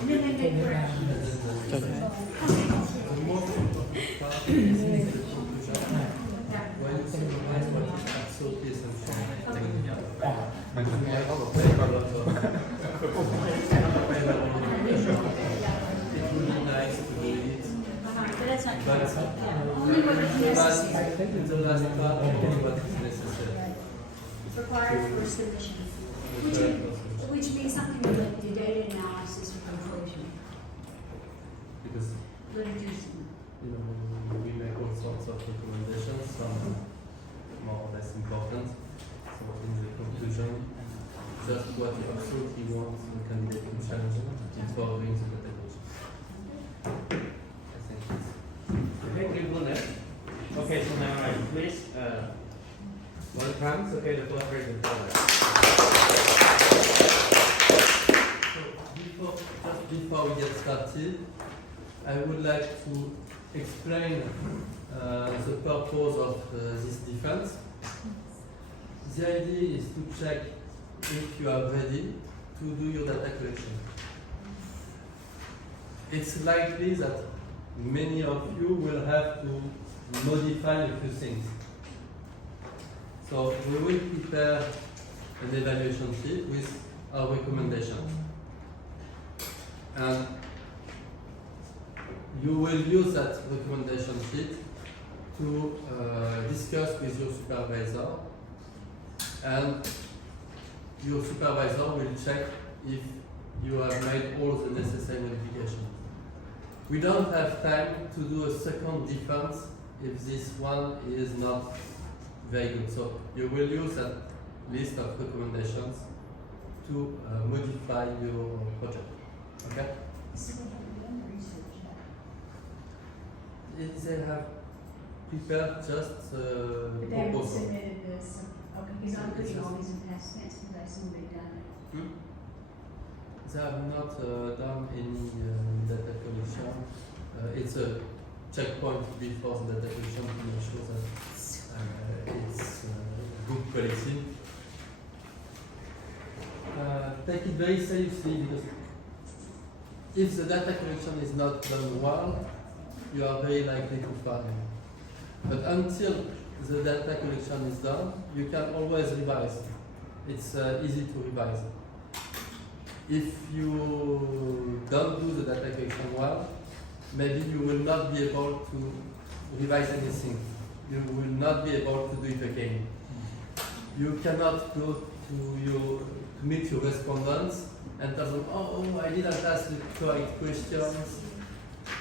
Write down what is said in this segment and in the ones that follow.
And then they make corrections. Okay. The most important part is the conclusion. When you summarize what is absolutely essential, it would be nice to read it. But that's not But only what is necessary. in the last part, only what is necessary. Required for submission. Which means something related to data analysis or conclusion. Because Litigation. we make all sorts of recommendations, some more or less important. So in the conclusion, just what you absolutely want the candidate to challenge before doing the presentation. I think it's Okay, we will next. Okay, so now I please welcome. Okay, the first presenter. So just before we get started, I would like to explain the purpose of this defense. The idea is to check if you are ready to do your data collection. It's likely that many of you will have to modify a few things. So we will prepare an evaluation sheet with our recommendations. And you will use that recommendation sheet to discuss with your supervisor, and your supervisor will check if you have made all the necessary modifications. We don't have time to do a second defense if this one is not very good. So you will use that list of recommendations to modify your project. Okay? If they have prepared just But they haven't proposal. submitted this. Okay, because I'm putting all these in past tense because I assume they've done it. They have not done any data collection. It's a checkpoint before the data collection to make sure that it's good quality. Take it very seriously, because if the data collection is not done well, you are very likely to fail. But until the data collection is done, you can always revise. It's easy to revise. If you don't do the data collection well, maybe you will not be able to revise anything. You will not be able to do it again. You cannot go to meet your respondents and tell them, oh, I didn't ask the correct questions.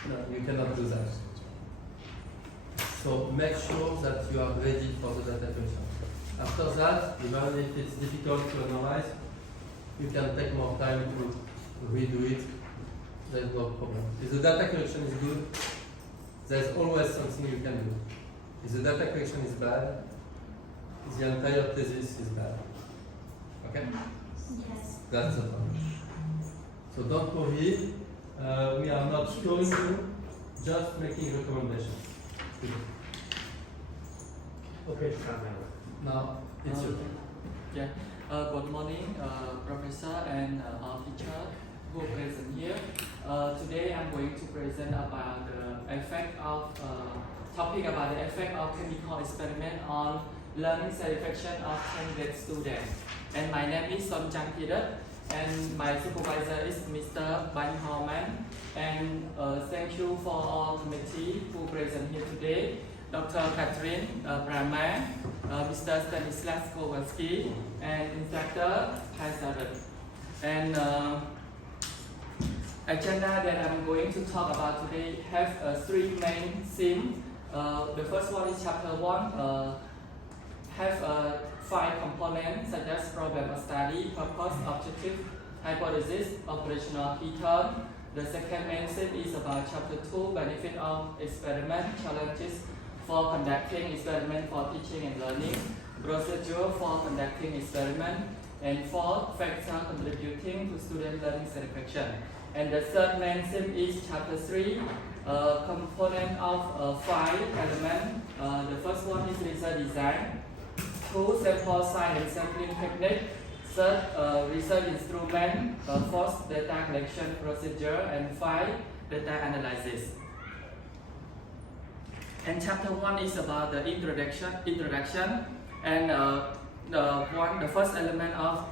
No, you cannot do that. So make sure that you are ready for the data collection. After that, even if it's difficult to analyze, you can take more time to redo it. There's no problem. If the data collection is good, there's always something you can do. If the data collection is bad, the entire thesis is bad. Okay? Yes. That's the problem. So don't worry. We are not showing you, just making recommendations. Okay, start now. Now it's your turn. Yeah. Good morning, Professor and our teacher who are present here. Today I'm going to present about the effect of topic about the effect of chemical experiment on learning satisfaction of candidate students. And my name is Son Chang Peter, and my supervisor is Mr. Ban Horman. And thank you for all committee who present here today. Dr. Catherine Brahma, Mr. Stanislas Kowalski, and Instructor Paisaran. And agenda that I'm going to talk about today have three main themes. The first one is chapter 1, have 5 components such as problem of study, purpose, objective, hypothesis, operational key term. The second main theme is about chapter 2, benefit of experiment, challenges for conducting experiment for teaching and learning, procedure for conducting experiment, and 4 factor contributing to student learning satisfaction. And the third main theme is chapter 3, component of 5 elements. The first one is result design, 2 sample size and sampling technique, Third, research instrument. Fourth, data collection procedure. And 5, data analysis. And chapter 1 is about the introduction. And the first element of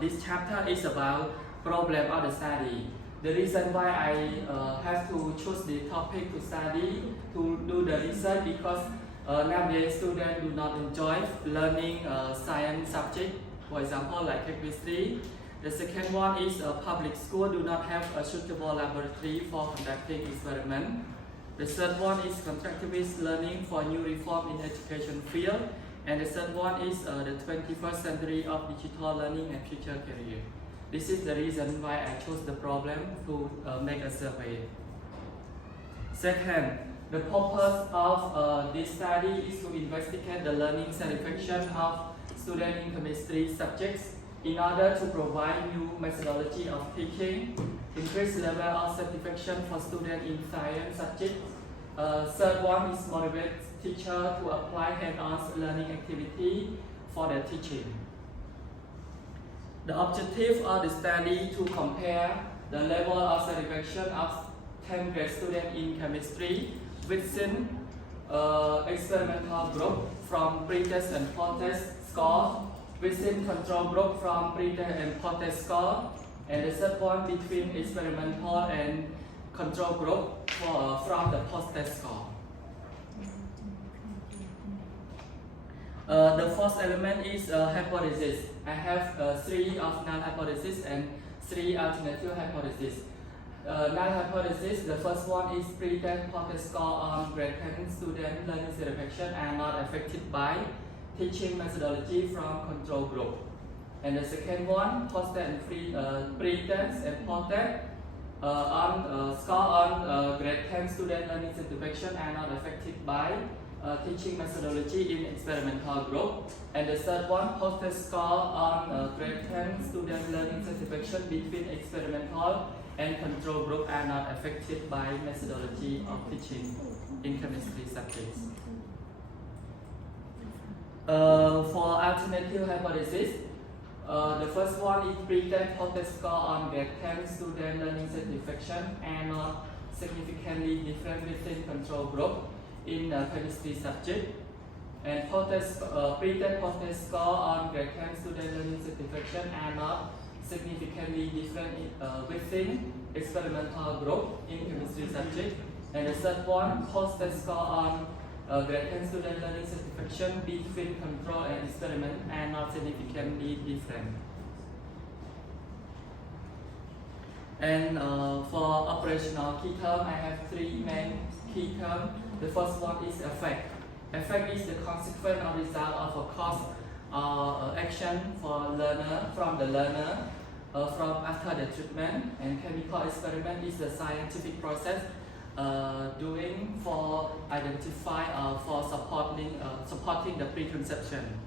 this chapter is about problem of the study. The reason why I have to choose the topic to study, to do the research, because nowadays students do not enjoy learning science subject, for example like chemistry. The second one is public school do not have a suitable laboratory for conducting experiment. The third one is constructivist learning for new reform in education field. And the third one is the 21st century of digital learning and future career. This is the reason why I chose the problem to make a survey. Second, the purpose of this study is to investigate the learning satisfaction of students in chemistry subjects in order to provide new methodology of teaching, increase level of satisfaction for students in science subjects. Third one is motivate teacher to apply hands-on learning activity for their teaching. The objective of the study to compare the level of satisfaction of 10th grade students in chemistry within experimental group from pre-test and post-test score, within control group from pre-test and post-test score, and the third one between experimental and control group from the post-test score. The first element is hypothesis. I have 3 of null hypothesis and 3 alternative hypothesis. Null hypothesis, the first one is pre-test post-test score on grade 10 student learning satisfaction are not affected by teaching methodology from control group. And the second one, post-test and pre-test and post-test score on grade 10 student learning satisfaction are not affected by teaching methodology in experimental group. And the third one, post-test score on grade 10 student learning satisfaction between experimental and control group are not affected by methodology of teaching in chemistry subjects. For alternative hypothesis, the first one is pre-test post-test score on grade 10 student learning satisfaction are not significantly different within control group in chemistry subject, and pre-test post-test score on grade 10 student learning satisfaction are not significantly different within experimental group in chemistry subject. And the third one, post-test score on grade 10 student learning satisfaction between control and experiment are not significantly different. And for operational key term, I have 3 main key terms. The first one is effect. Effect is the consequence or result of a cause or action for learner from the learner from after the treatment. And chemical experiment is the scientific process doing for identify for supporting the preconception.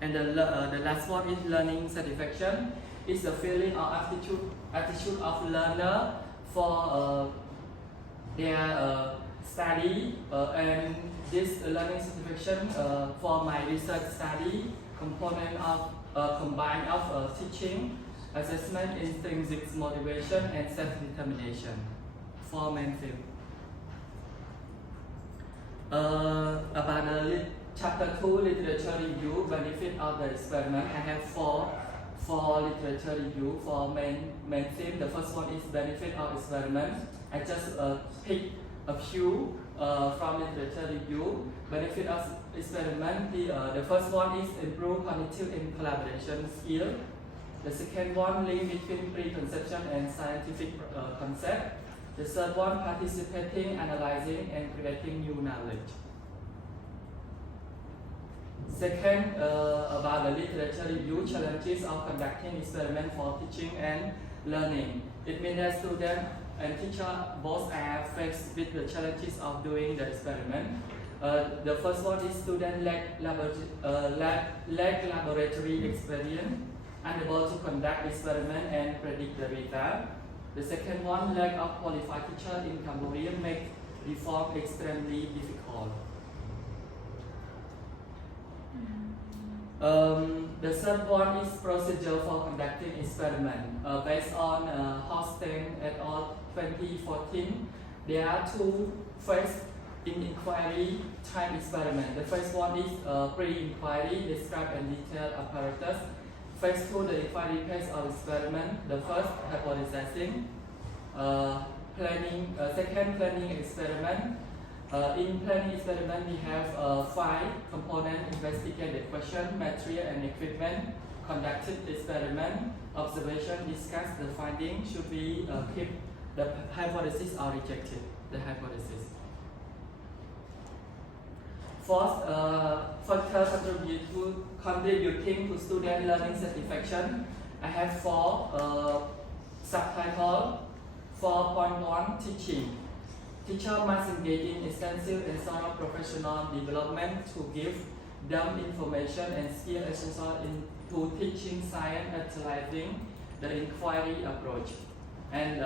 And the last one is learning satisfaction. It's the feeling or attitude of learner for their study, and this learning satisfaction for my research study component of combine of teaching, assessment, intrinsic motivation, and self-determination. 4 main fields. About the chapter 2, literature review, benefit of the experiment. I have 4 literature review for main theme. The first one is benefit of experiment. I just pick a few from literature review. Benefit of experiment. The first one is improve cognitive and collaboration skill. The second one, link between preconception and scientific concept. The third one, participating, analyzing, and creating new knowledge. Second, about the literature review, challenges of conducting experiment for teaching and learning. It means that students and teacher both are faced with the challenges of doing the experiment. The first one is student lack laboratory experience, unable to conduct experiment and predict the result. The second one, lack of qualified teacher in Cambodia makes reform extremely difficult. The third one is procedure for conducting experiment. Based on Hostin et al. 2014, there are two phases in inquiry type experiment. The first one is pre-inquiry, describe and detail apparatus. Phase 2, the inquiry phase of experiment. The first, hypothesizing. Second, planning experiment. In planning experiment, we have 5 components: investigated question, material and equipment, conducted experiment, observation, discuss the finding, should we keep the hypothesis or rejected the hypothesis. Fourth, factor contributing to student learning satisfaction. I have 4 subtitles. 4.1 teaching. Teacher must engage in extensive and thorough professional development to give them information and skill essential into teaching science, utilizing the inquiry approach. And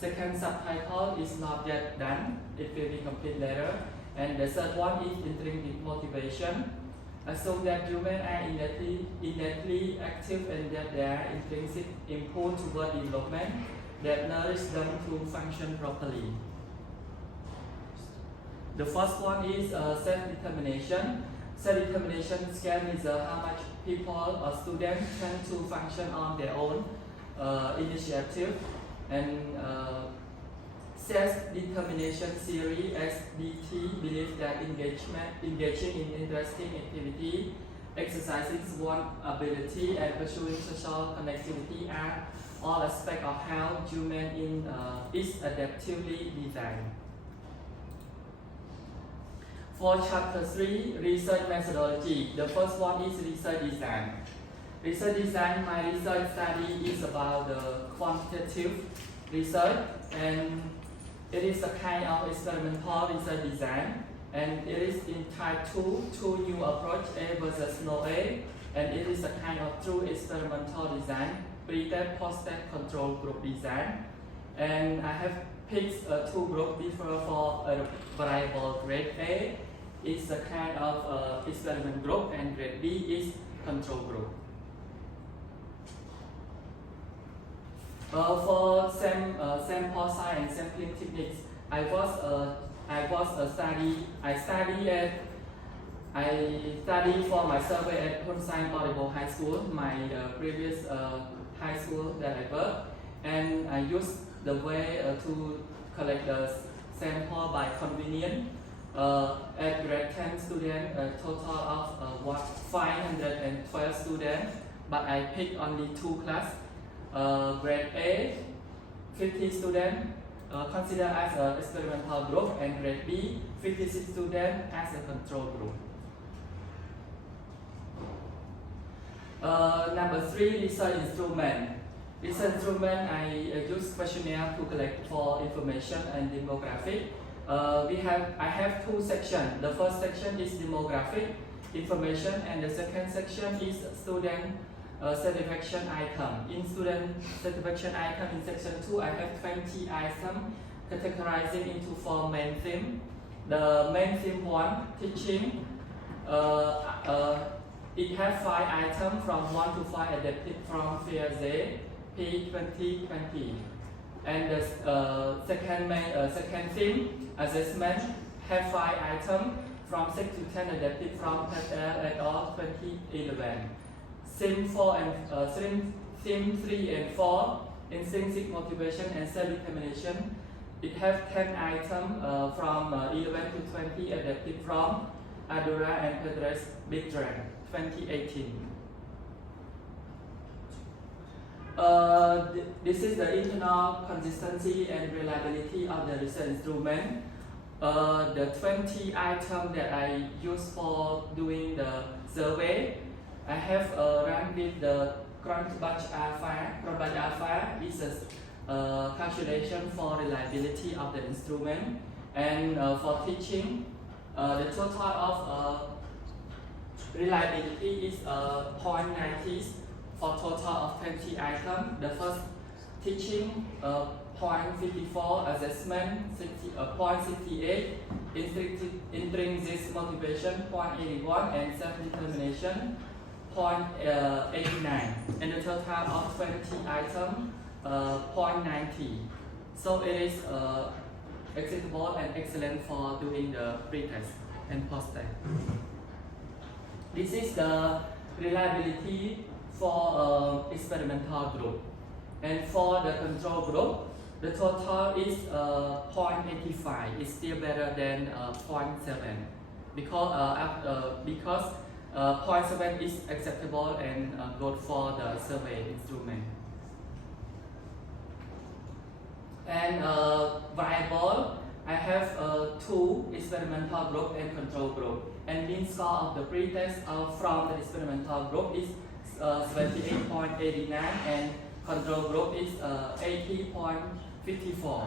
second subtitle is not yet done. It will be complete later. And the third one is intrinsic motivation. Assume that humans are innately active and that there are intrinsic input toward development that nourish them to function properly. The first one is self-determination. Self-determination scale is how much people or students tend to function on their own initiative. And self-determination theory (SDT) believes that engaging in interesting activity, exercising one's ability, and pursuing social connectivity are all aspects of how human is adaptively designed. For chapter 3, research methodology, the first one is research design. Research design, my research study is about the quantitative research, and it is a kind of experimental research design, and it is in type 2 new approach, A versus no A, and it is a kind of true experimental design, pre-test, post-test control group design. And I have picked 2 groups differ for a variable. Grade A is a kind of experiment group, and grade B is control group. For sample size and sampling techniques, I studied for my survey at Honsai Audible High School, my previous high school that I worked, and I used the way to collect the sample by convenience. At grade 10 students, a total of 512 students, but I picked only 2 classes. Grade A, 50 students considered as an experimental group, and grade B, 56 students as a control group. Number 3, research instrument. Research instrument, I use questionnaire to collect for information and demographic. I have 2 sections. The first section is demographic information, and the second section is student satisfaction item. In student satisfaction item in section 2, I have 20 items categorizing into 4 main themes. The main theme 1, teaching, it has 5 items from 1 to 5 adapted from FAIR-Z P2020. And the second theme, assessment, have 5 items from 6 to 10 adapted from Patel et al. 2011. Theme 3 and 4, intrinsic motivation and self-determination. It has 10 items from 11 to 20 adapted from Adora and Pedres Bitrand 2018. This is the internal consistency and reliability of the research instrument. The 20 items that I use for doing the survey, I have run with the Cronbach alpha. Cronbach alpha is a calculation for reliability of the instrument. And for teaching, the total of reliability is 0.90 for total of 20 items. The first teaching 0.54, assessment 0.68, intrinsic motivation 0.81 and self-determination 0.89 and the total of 20 items 0.90. So it is acceptable and excellent for doing the pre-test and post-test. This is the reliability for experimental group. And for the control group, the total is 0.85. It's still better than 0.7 because 0.7 is acceptable and good for the survey instrument. And variable, I have two experimental group and control group. And mean score of the pre-test from the experimental group is 78.89 and control group is 80.54.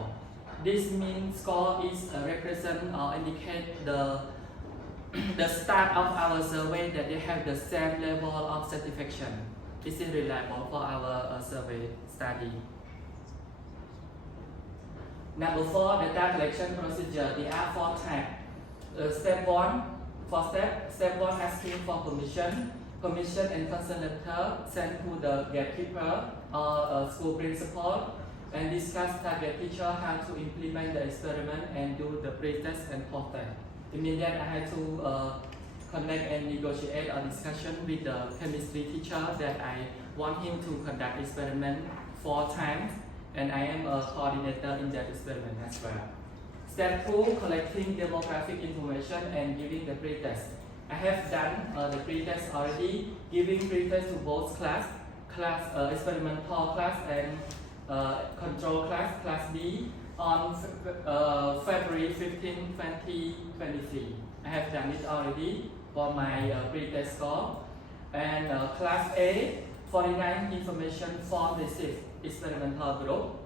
This mean score is represent or indicate the start of our survey that they have the same level of satisfaction. This is reliable for our survey study. Number 4, data collection procedure. There are 4 types. Step 1, step 1 asking for permission and consent letter sent to the gatekeeper or school principal and discuss target teacher how to implement the experiment and do the pre-test and post-test. It means that I had to connect and negotiate a discussion with the chemistry teacher that I want him to conduct experiment 4 times and I am a coordinator in that experiment as well. Step 2, collecting demographic information and giving the pre-test. I have done the pre-test already, giving pre-test to both class experimental class and control class B, on February 15, 2023. I have done it already for my pre-test score. And class A, 49 information form received experimental group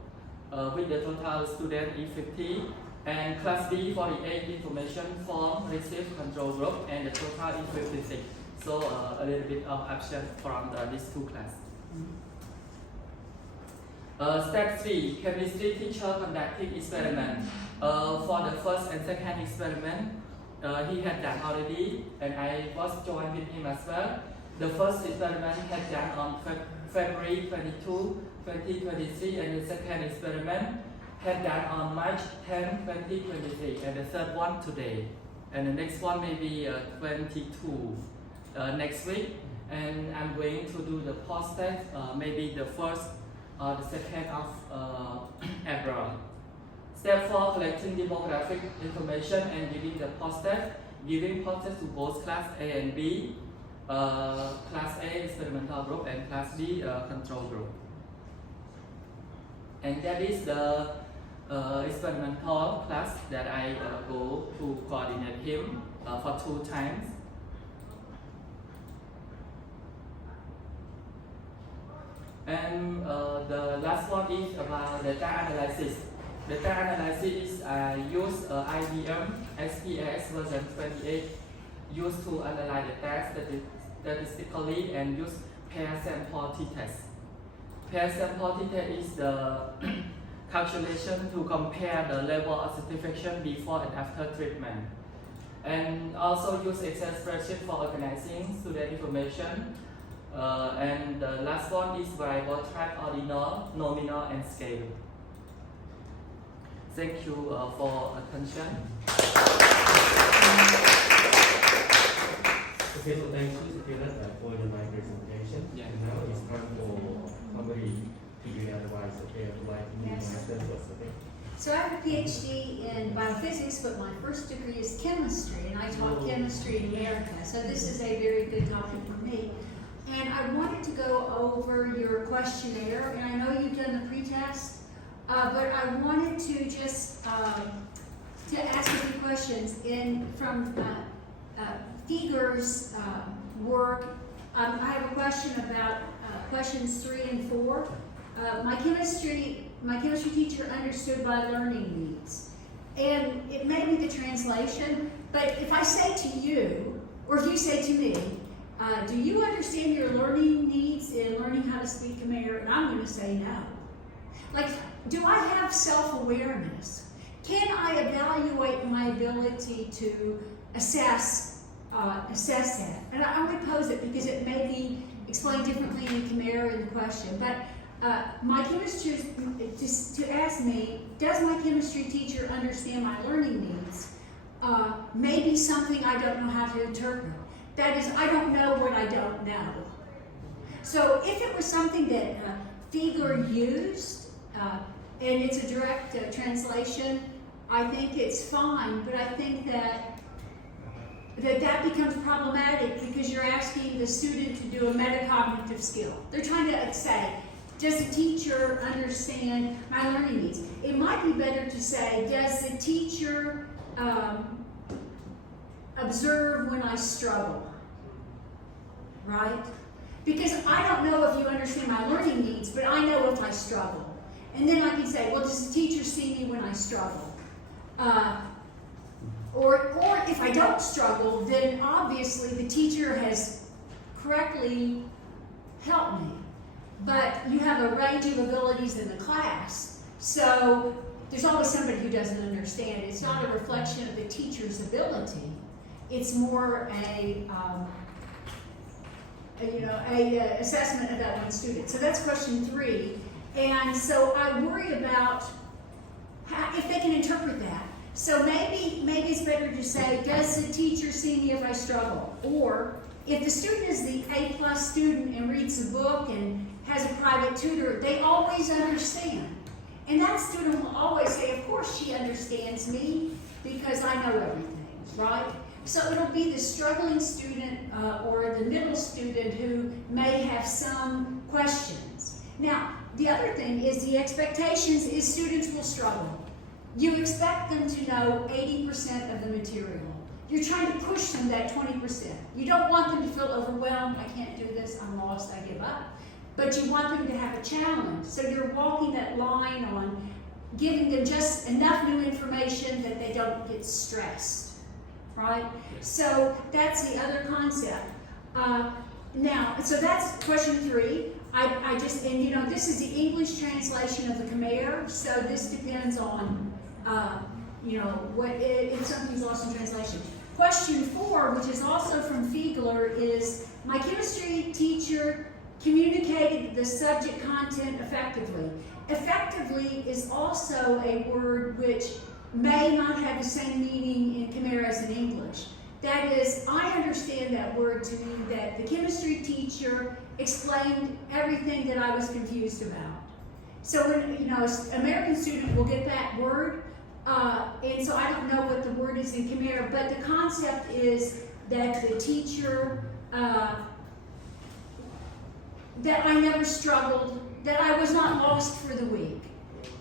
with the total student is 50. And class B, 48 information form received control group and the total is 56. So a little bit of action from these 2 classes. Step 3, chemistry teacher conducting experiment. For the first and second experiment, he had done already and I was joined with him as well. The first experiment had done on February 22, 2023 and the second experiment had done on March 10, 2023 and the third one today. And the next one may be 22 next week and I'm going to do the post-test maybe the first or the second of April. Step 4, collecting demographic information and giving the post-test. Giving post-test to both class A and B, class A experimental group and class B control group. And that is the experimental class that I go to coordinate him for 2 times. And the last one is about data analysis. Data analysis is I use IBM SPSS version 28 used to analyze the test statistically and use pair sample t-test. Pair sample t-test is the calculation to compare the level of satisfaction before and after treatment. And also use Excel spreadsheet for organizing student information. And the last one is variable type, ordinal, nominal, and scale. Thank you for attention. Okay, so thank you, Stephen, for your nice presentation. Yeah. And now it's time for somebody to give advice, okay, like me, Yes. myself first, okay? So I have a PhD in biophysics, but my first degree is chemistry, and I taught chemistry in America. So this is a very good topic for me. And I wanted to go over your questionnaire, and I know you've done the pretest, but I wanted to just to ask a few questions from Fieger's work. I have a question about questions 3 and 4. My chemistry teacher understood by learning needs, and it may be the translation. But if I say to you, or if you say to me, do you understand your learning needs in learning how to speak Khmer? And I'm going to say no. Like, do I have self-awareness? can I evaluate my ability to assess that? And I only pose it because it may be explained differently in Khmer in the question. But my chemistry, just to ask me, does my chemistry teacher understand my learning needs? Maybe something I don't know how to interpret. That is, I don't know what I don't know. So if it was something that Fiegler used, and it's a direct translation, I think it's fine, but I think that becomes problematic because you're asking the student to do a metacognitive skill. They're trying to say, does the teacher understand my learning needs? It might be better to say, does the teacher observe when I struggle, right? Because I don't know if you understand my learning needs, but I know if I struggle. And then I can say, well, does the teacher see me when I struggle? Or if I don't struggle, then obviously the teacher has correctly helped me. But you have a range of abilities in the class, so there's always somebody who doesn't understand. It's not a reflection of the teacher's ability. It's more a assessment about one student. So that's question 3. And so I worry about if they can interpret that. So maybe it's better to say, does the teacher see me if I struggle? Or if the student is the A+ student and reads the book and has a private tutor, they always understand. And that student will always say, of course she understands me because I know everything, right? So it'll be the struggling student or the middle student who may have some questions. Now, the other thing is the expectations is students will struggle. You expect them to know 80% of the material. You're trying to push them that 20%. You don't want them to feel overwhelmed, I can't do this, I'm lost, I give up. But you want them to have a challenge. So you're walking that line on giving them just enough new information that they don't get stressed, right? So that's the other concept. Now, so that's question 3. This is the English translation of the Khmer, so this depends on, if something's lost in translation. Question 4, which is also from Fiegler, is my chemistry teacher communicated the subject content effectively. Effectively is also a word which may not have the same meaning in Khmer as in English. That is, I understand that word to mean that the chemistry teacher explained everything that I was confused about. So when, an American student will get that word, and so I don't know what the word is in Khmer, but the concept is that the teacher, that I never struggled, that I was not lost for the week.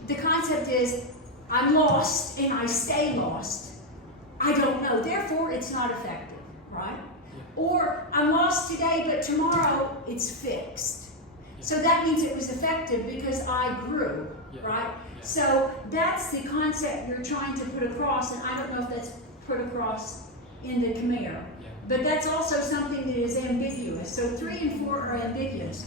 The concept is, I'm lost and I stay lost. I don't know, therefore it's not effective, right? Yeah. Or I'm lost today, but tomorrow it's fixed. Yeah. So that means it was effective because I grew, Yeah. right? Yeah. So that's the concept you're trying to put across, and I don't know if that's put across in the Khmer. Yeah. But that's also something that is ambiguous. So 3 and 4 are ambiguous.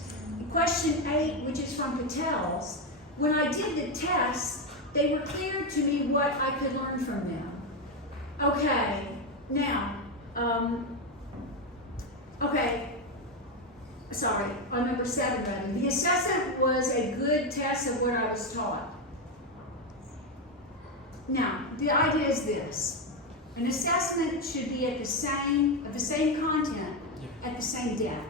Question 8, which is from Patel's, when I did the test, they were clear to me what I could learn from them. Okay, now, on number 7, rather. The assessment was a good test of what I was taught. Now, the idea is this. An assessment should be of the same content, Yeah. at the same depth,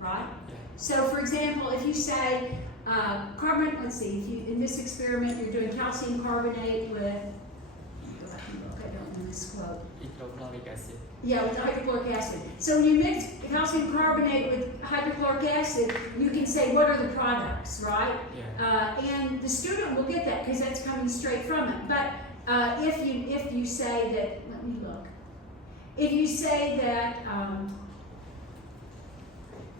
right? Yeah. So, for example, if you say in this experiment you're doing calcium carbonate with, I don't know this quote. Hydrochloric acid. Yeah, with hydrochloric acid. So when you mix calcium carbonate with hydrochloric acid, you can say what are the products, right? Yeah. And the student will get that because that's coming straight from it. But if you say that, let me look. If you say that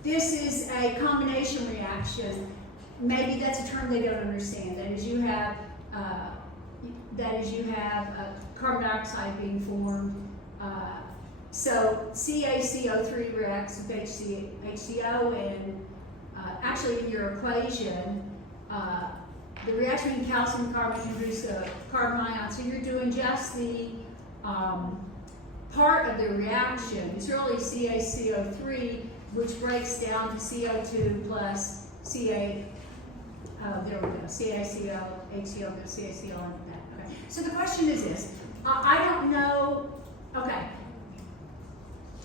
this is a combination reaction, maybe that's a term they don't understand. That is, you have carbon dioxide being formed. So CaCO3 reacts with HCO, and actually in your equation, the reaction between calcium carbonate and produce carbon ion. So you're doing just the part of the reaction. It's really CaCO3, which breaks down to CO2 plus Ca. There we go. CaCO, HCl, CaCO, and that. Okay. So the question is this: I don't know. Okay.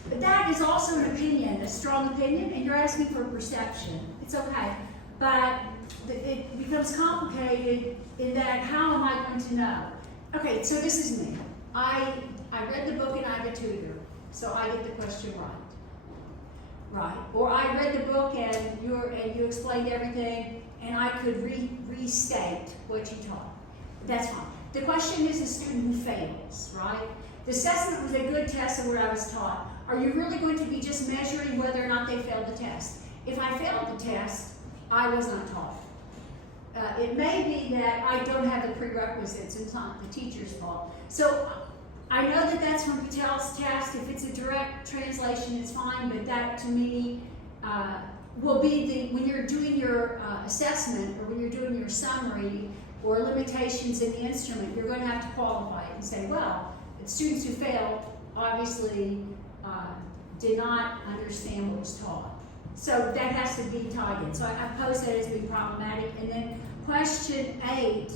But that is also an opinion, a strong opinion, and you're asking for perception. It's okay. But it becomes complicated in that how am I going to know? Okay, so this is me. I read the book and I have a tutor, so I get the question right. Right. Or I read the book and you explained everything and I could restate what you taught. That's fine. The question is the student who fails, right? The assessment was a good test of what I was taught. Are you really going to be just measuring whether or not they failed the test? If I failed the test, I was not taught. It may be that I don't have the prerequisites. It's not the teacher's fault. So I know that that's from Patel's test. If it's a direct translation, it's fine, but that to me will be when you're doing your assessment or when you're doing your summary or limitations in the instrument, you're going to have to qualify it and say, well, the students who failed obviously did not understand what was taught. So that has to be tied in. So I pose that as being problematic. And then question 8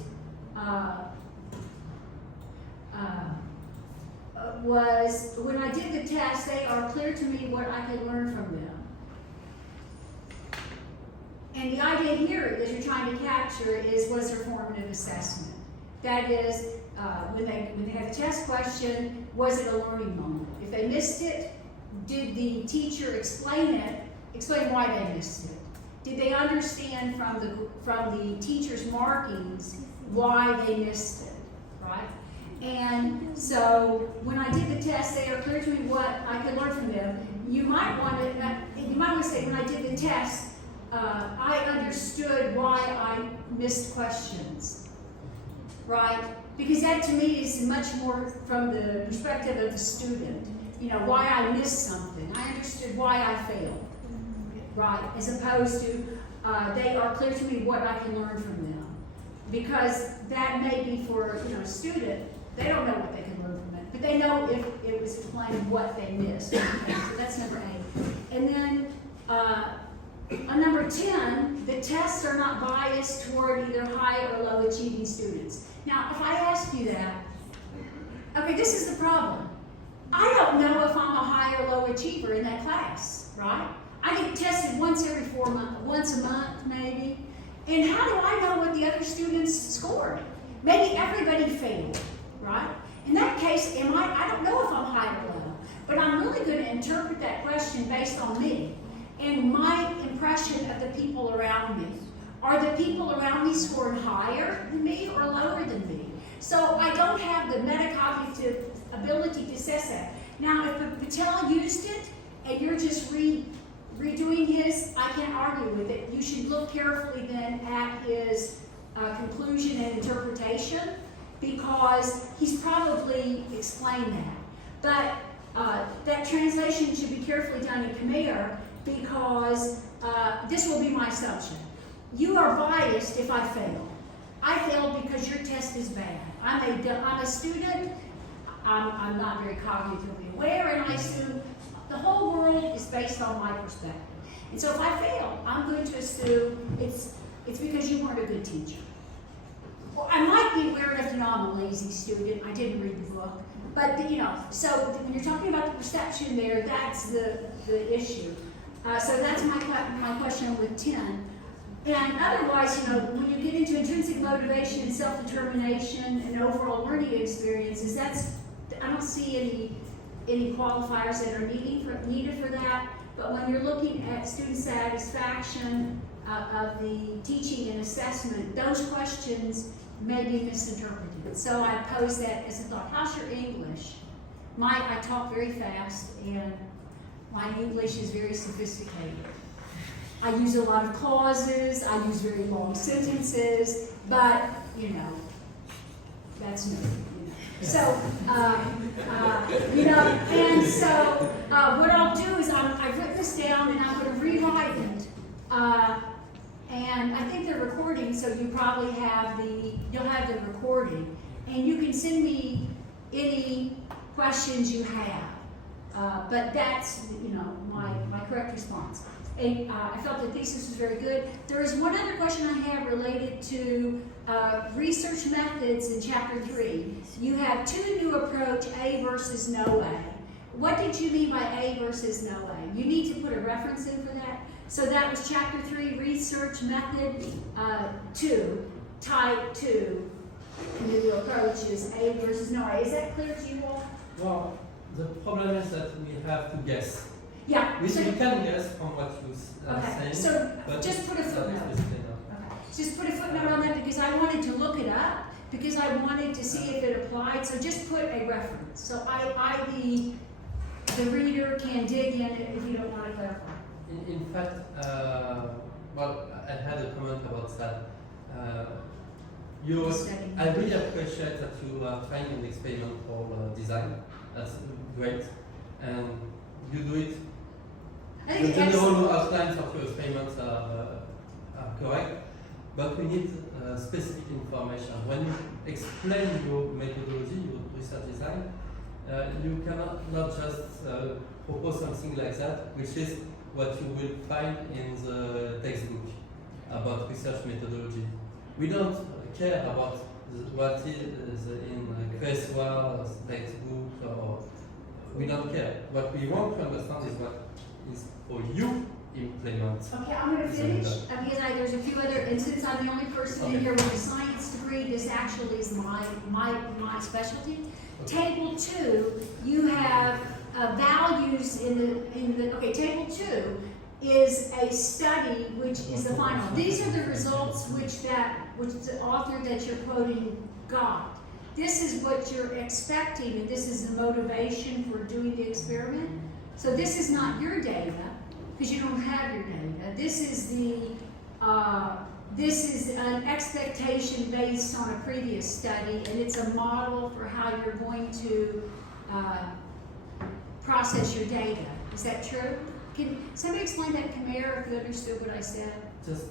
was, when I did the test, they are clear to me what I could learn from them. And the idea here that you're trying to capture is, was there formative assessment? That is, when they have a test question, was it a learning moment? If they missed it, did the teacher explain why they missed it? Did they understand from the teacher's markings why they missed it, right? And so when I did the test, they are clear to me what I could learn from them. You might want to say, when I did the test, I understood why I missed questions, right? Because that to me is much more from the perspective of the student. You know, why I missed something. I understood why I failed, right? As opposed to, they are clear to me what I can learn from them. Because that may be for, a student, they don't know what they can learn from it, but they know if it was explained what they missed. Okay, so that's number 8. And then on number 10, the tests are not biased toward either high or low achieving students. Now, if I ask you that, okay, this is the problem. I don't know if I'm a high or low achiever in that class, right? I get tested once every 4 months, once a month maybe. And how do I know what the other students scored? Maybe everybody failed, right? In that case, I don't know if I'm high or low, but I'm really going to interpret that question based on me and my impression of the people around me. Are the people around me scoring higher than me or lower than me? So I don't have the metacognitive ability to assess that. Now, if Patel used it and you're just redoing his, I can't argue with it. You should look carefully then at his conclusion and interpretation, because he's probably explained that. But that translation should be carefully done in Khmer, because this will be my assumption. You are biased if I fail. I failed because your test is bad. I'm a student. I'm not very cognitively aware, and I assume the whole world is based on my perspective. And so if I fail, I'm going to assume it's because you weren't a good teacher. Well, I might be aware enough to know I'm a lazy student. I didn't read the book. But, so when you're talking about the perception there, that's the issue. So that's my question with 10. And otherwise, when you get into intrinsic motivation and self-determination and overall learning experiences, I don't see any qualifiers that are needed for that. But when you're looking at student satisfaction of the teaching and assessment, those questions may be misinterpreted. So I pose that as a thought. How's your English? I talk very fast, and my English is very sophisticated. I use a lot of clauses, I use very long sentences, but, that's me. So, and so what I'll do is I've written this down and I'm going to rewrite it. And I think they're recording, so you probably have you'll have the recording. And you can send me any questions you have. But that's, my correct response. And I felt the thesis was very good. There is one other question I have related to research methods in chapter 3. You have two new approach, A versus no A. What did you mean by A versus no A? You need to put a reference in for that. So that was chapter 3, research method 2, type 2. And the new approach is A versus no A. Is that clear to you all? Well, the problem is that we have to guess. Yeah. We So, can guess from what you okay. saying. So but just put a it's not footnote. explicitly enough. Okay. Just put a footnote on that because I wanted to look it up because I wanted to see if it applied. So just put a reference. So the reader can dig in if you don't want to clarify. In fact, well, I had a comment about that. I really appreciate that you are trying an experimental design. That's great, and you do it. I The think general outlines of your experiments are correct, but we need specific information. When you explain your methodology, your research design, you cannot not just propose something like that, which is what you will find in the textbook about research methodology. We don't care about what is in Creswell textbook, or we don't care. What we want to understand is what is for you implement. Okay, I'm going to finish because there's a few other, and since I'm the only person in here with a science degree, this actually is my specialty. Okay. Table 2, you have values table 2 is a study which is the final. These are the results which the author that you're quoting got. This is what you're expecting, and this is the motivation for doing the experiment. So this is not your data, because you don't have your data. This is an expectation based on a previous study, and it's a model for how you're going to process your data. Is that true? Can somebody explain that, Khmer, if you understood what I said? Just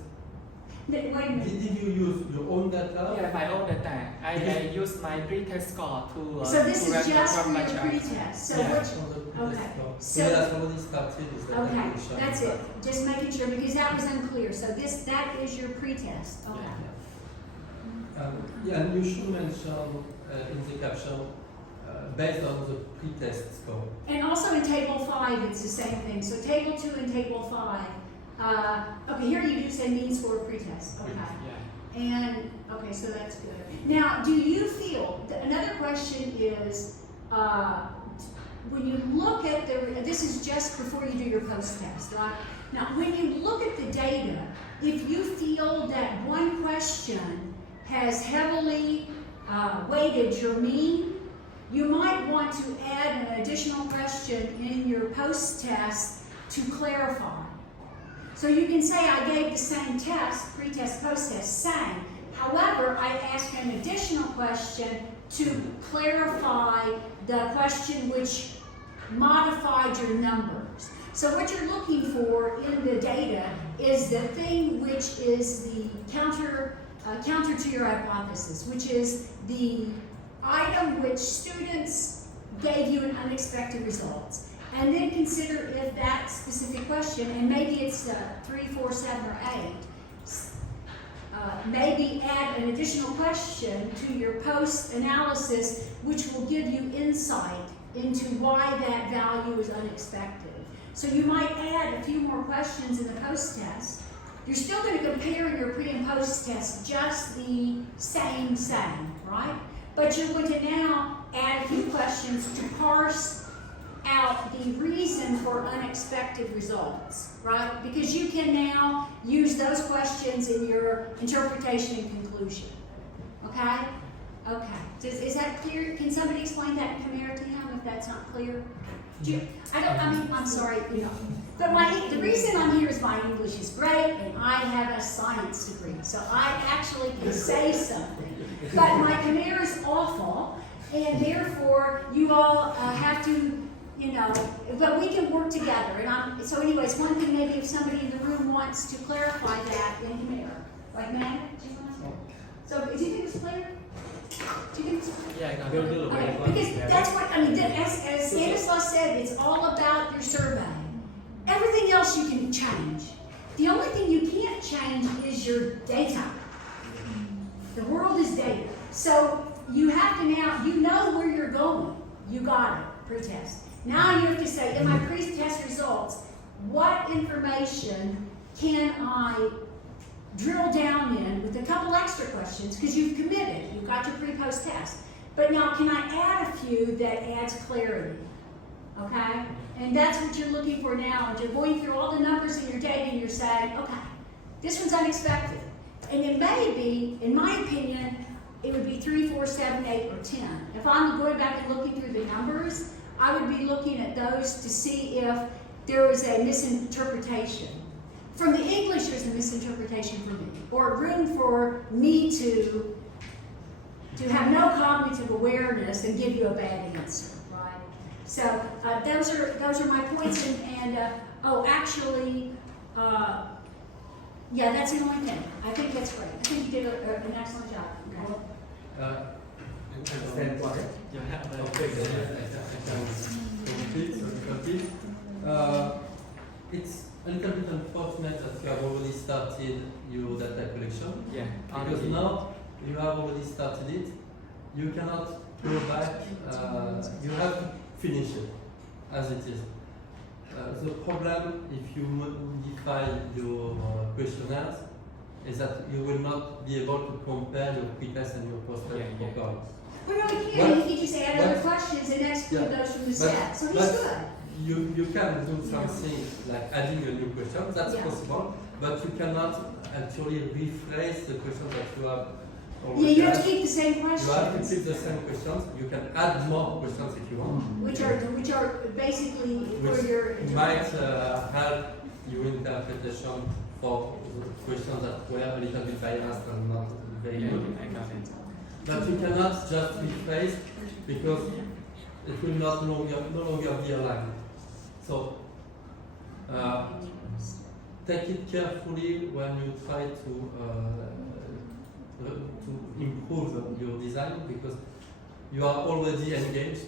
Wait a minute. did you use your own data? Yeah, my own data. I Because- use my pretest score to So this to is just for run your my chart. pretest. So Yeah. what? From the Okay. previous So- we have already started. Is that Okay, I will show that's you it. Just making sure because that was unclear. So that is your pretest. Okay. Yeah, and you should mention in the caption based on the pretest score. And also in table 5, it's the same thing. So table 2 and table 5. Okay, here you do say mean score pretest. Okay. Yeah. And, okay, so that's good. Now, do you feel, another question is, when you look at this is just before you do your post-test, right? Now, when you look at the data, if you feel that one question has heavily weighted your mean, you might want to add an additional question in your post-test to clarify. So you can say, I gave the same test, pre-test, post-test, same. However, I asked an additional question to clarify the question which modified your numbers. So what you're looking for in the data is the thing which is the counter to your hypothesis, which is the item which students gave you an unexpected results. And then consider if that specific question, and maybe it's 3, 4, 7, or 8, maybe add an additional question to your post-analysis, which will give you insight into why that value is unexpected. So you might add a few more questions in the post-test. You're still going to compare in your pre and post-test just the same, right? But you're going to now add a few questions to parse out the reason for unexpected results, right? Because you can now use those questions in your interpretation and conclusion. Okay? Okay. Is that clear? Can somebody explain that in Khmer to him if that's not clear? I'm sorry, But the reason I'm here is my English is great and I have a science degree, so I actually can say something. But my Khmer is awful, and therefore you all have to you know, but we can work together. And so anyways, one thing maybe if somebody in the room wants to clarify that in here, like Matt, do you want to? So do you think it's clear? Do you think it's clear? Yeah, I got Build it. the Okay, way because that's what, I mean, as Stanislaus said, it's all about your survey. Everything else you can change. The only thing you can't change is your data. The world is data. So you have to now, you know where you're going. You got it, pre-test. Now you have to say, in my pre-test results, what information can I drill down in with a couple extra questions, because you've committed, you've got your pre-post test. But now can I add a few that adds clarity? Okay? And that's what you're looking for now, and you're going through all the numbers in your data and you're saying, okay, this one's unexpected. And it may be, in my opinion, it would be 3, 4, 7, 8, or 10. If I'm going back and looking through the numbers, I would be looking at those to see if there was a misinterpretation. From the English, there's a misinterpretation for me, or room for me to have no cognitive awareness and give you a bad answer, right? So those are my points, and actually, yeah, that's the only thing. I think that's great. I think you did an excellent job. Okay. Understand what? You have the Okay, complete. It's a little bit unfortunate that you have already started your data collection, yeah. because now you have already started it. You cannot go back. You have to finish it as it is. The problem, if you modify your questionnaires, is that you will not be able to compare your pre-test and your post-test Yeah. properly. Well, no, he can. But- He can just add other questions and exclude Yeah. those from the But- set. So he's but- good. You can do something like adding a new question, that's Yeah. possible, but you cannot actually rephrase the question that you have Yeah, already you have to asked. keep the same You have to questions, keep the same questions, you can add more questions if you want, which are basically for which your might help your interpretation for the questions that were a little bit biased and not very Yeah, good. I got it. But you cannot just rephrase because it will no longer be aligned. So take it carefully when you try to improve your design, because you are already engaged,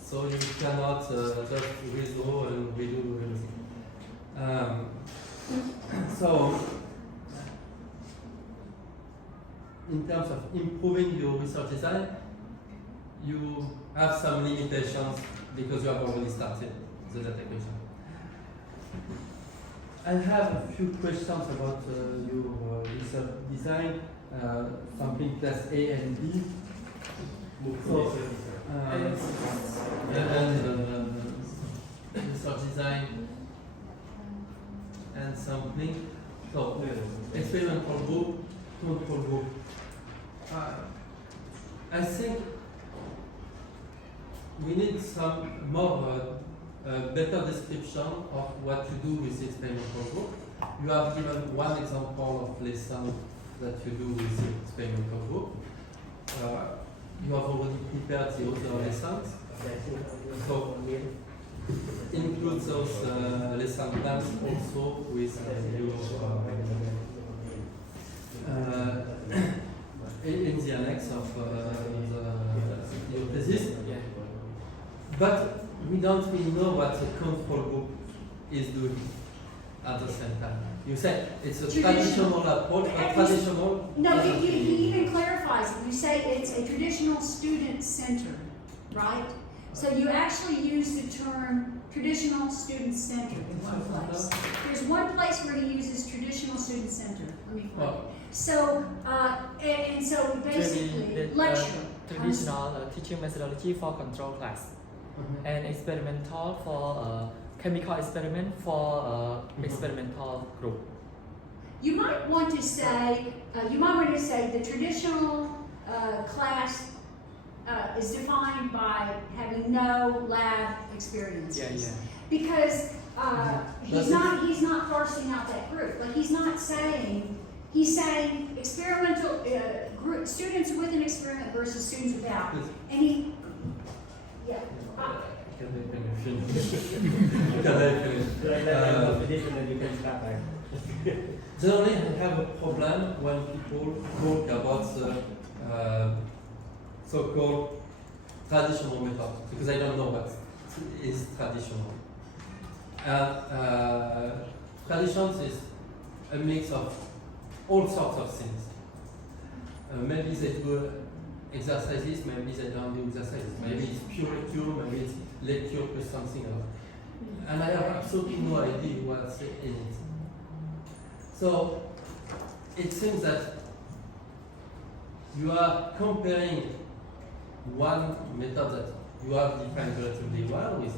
so you cannot just redraw and redo everything. So in terms of improving your research design, you have some limitations because you have already started the data collection. I have a few questions about your research design, sampling class A and B. So, and research design and sampling. So, experimental group, control group. I think we need some more better description of what you do with the experimental group. You have given one example of lesson that you do with the experimental group. You have already prepared the other lessons. So include those lesson plans also with in the annex of your thesis. Yeah. But we don't really know what the control group is doing at the same time. You say it's a traditional approach, a traditional. No, he even clarifies it. You say it's a traditional student center, right? So you actually use the term traditional student center in one place. There's one place where he uses traditional student center. Let me find it. So, and so basically, lecture. Traditional teaching methodology for control class, and experimental for chemical experiment for experimental group. You might want to say, the traditional class is defined by having no lab experiences. Yeah, yeah. Because he's not parsing out that group. Like he's saying experimental group, students with an experiment versus students without. Yes. And Can I finish? Can I finish? Like that, finish and then you can start back. Generally, I have a problem when people talk about the so-called traditional method, because I don't know what is traditional. Traditions is a mix of all sorts of things. Maybe they do exercises, maybe they don't do exercises, maybe it's pure lecture, maybe it's lecture plus something else. And I have absolutely no idea what's in it. So it seems that you are comparing one method that you have defined relatively well with.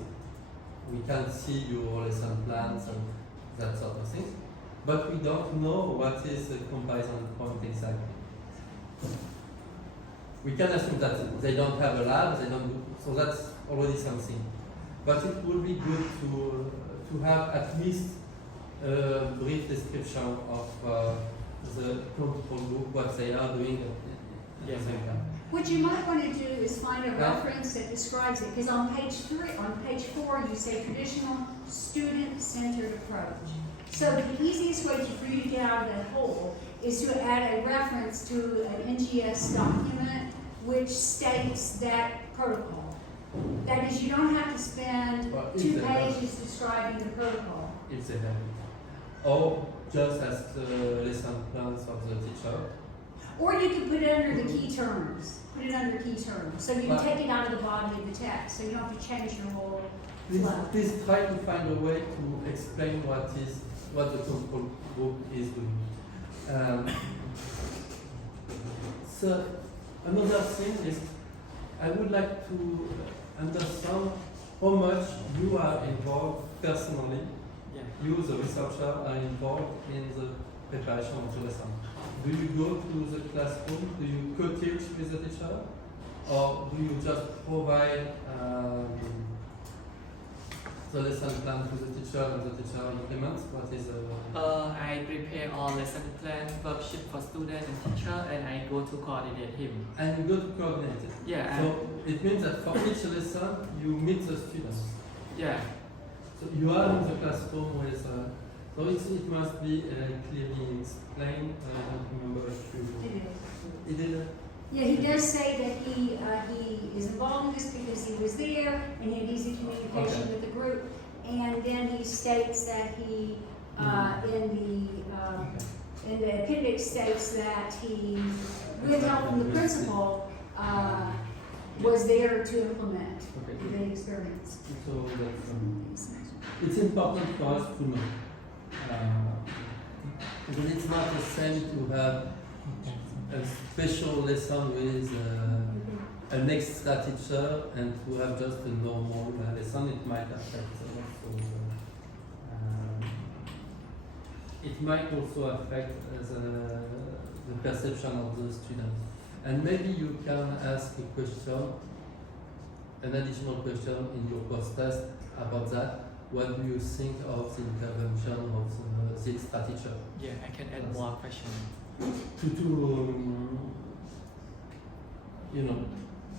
We can see your lesson plans and that sort of things, but we don't know what is the comparison point exactly. We can assume that they don't have a lab, they don't do, so that's already something. But it would be good to have at least a brief description of the control group, what they are doing at the same time. What you might want to do is find a reference that describes it, because on page 4, you say traditional student-centered approach. So the easiest way for you to get out of that hole is to add a reference to an NGS document which states that protocol. That is, you don't have to spend Well, if 2 they have- pages describing the protocol. If they have it. Or just as the lesson plans of the teacher. Or you could put it under the key terms. Put it under key terms. So you But- take it out of the body of the text, so you don't have to change your whole Please, flow. please try to find a way to explain what the control group is doing. So another thing is, I would like to understand how much you are involved personally. Yeah. You, the researcher, are involved in the preparation of the lesson. Do you go to the classroom? Do you co-teach with the teacher? Or do you just provide the lesson plan to the teacher and the teacher implements? What is I prepare all lesson plan, worksheet for student and teacher, and I go to coordinate him. and you go to coordinate it. Yeah, So it means that for each lesson you meet the students. yeah. So you are in the classroom with. So it must be clearly explained. I don't remember if you. It is. It did. Yeah, he does say that he is involved in this because he was there and had easy communication Okay. with the group. And then he states that he, in the appendix states that he, with help from the principal, was there to implement Okay. the experience. So that's, it's important for us to know. Because it's not the same to have a special lesson with an extra teacher and to have just a normal lesson. It might affect also. It might also affect the perception of the students. And maybe you can ask a question, an additional question in your post-test about that. What do you think of the intervention of the extra teacher? Yeah, I can add more question.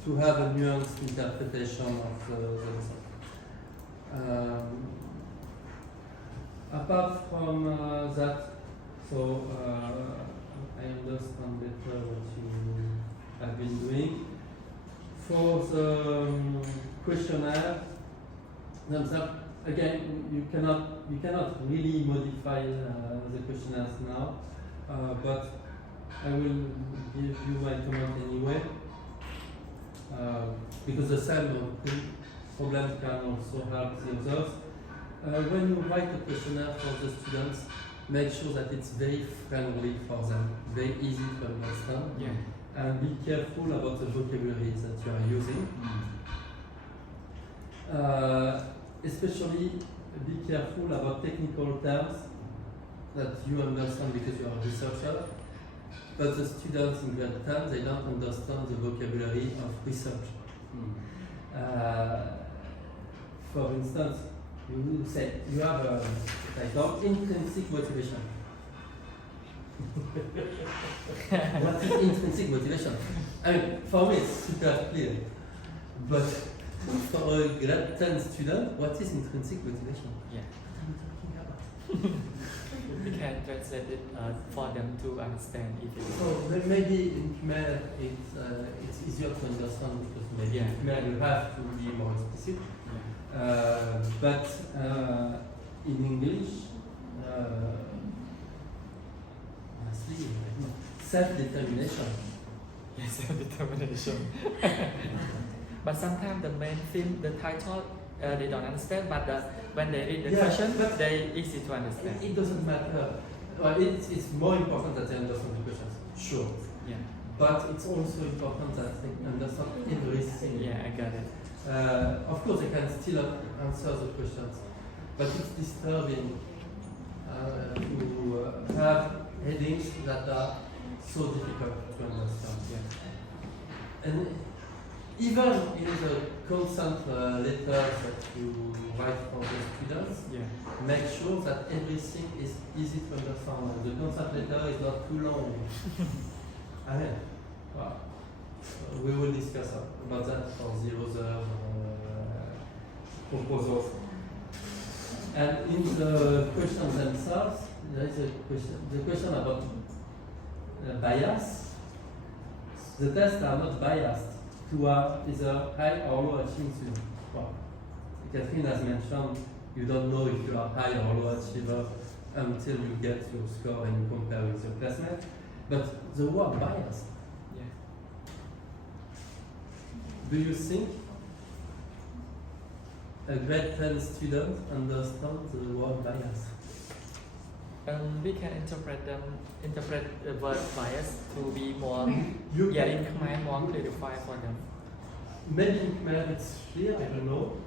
To have a nuanced interpretation of the lesson. Apart from that, so I understand better what you have been doing. For the questionnaire themselves, again, you cannot really modify the questionnaires now, but I will give you my comment anyway, because the same problem can also help the others. When you write a questionnaire for the students, make sure that it's very friendly for them, very easy to understand, Yeah. and be careful about the vocabulary that you are using. Especially be careful about technical terms that you understand because you are a researcher, but the students in grade 10, they don't understand the vocabulary of research. For instance, you say you have a title, intrinsic motivation. What is intrinsic motivation? I mean, for me it's super clear, but For a grade 10 student, what is intrinsic motivation? Yeah. What are you talking about? We can translate it for them to understand if it is. So maybe in Khmer it's easier to understand because maybe Yeah. in Khmer you have to be more explicit. Yeah. But in English, honestly, self-determination. Yes, self-determination. But sometimes the main theme, the title, they don't understand. But when they read the Yeah, question, but they easy to understand. It doesn't matter. Well, it's more important that they understand the questions, sure. Yeah. But it's also important that they understand everything. Yeah, I got it. Of course, they can still answer the questions, but it's disturbing to have headings that are so difficult to understand. Yeah. And even in the consent letters that you write for the students, Yeah. make sure that everything is easy to understand. The consent letter is not too long. I mean, well, we will discuss about that for the other proposals. And in the questions themselves, there is a question. The question about bias. The tests are not biased to have either high or low achieving students. Well, Catherine has mentioned you don't know if you are high or low achiever until you get your score and you compare with your classmates. But the word bias, Yeah. do you think a grade 10 student understands the word bias? We can interpret the word bias to be more, You yeah, in Khmer more clarified for them. Maybe in Khmer it's clear, I don't know.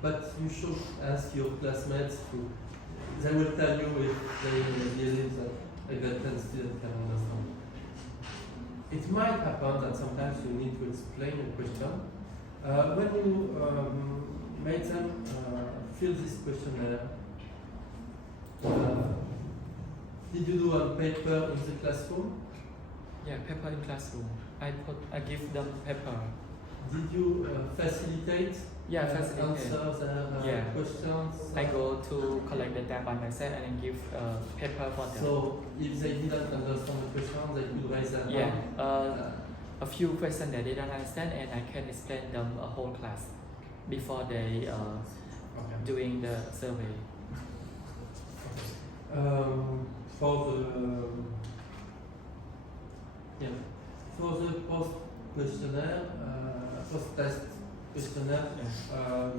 But you should ask your classmates to, they will tell you if they believe that a grade 10 student can understand. It might happen that sometimes you need to explain a question. When you made them fill this questionnaire, did you do on paper in the classroom? Yeah, paper in classroom. I give them paper. Did you facilitate Yeah, facilitate. answer their Yeah. questions? I go to collect the data by myself and then give paper for them. So if they didn't understand the question, they could raise their Yeah, hand. a few questions that they don't understand, and I can explain them a whole class before they Okay. doing the survey. For the post questionnaire, post test questionnaire, Yeah.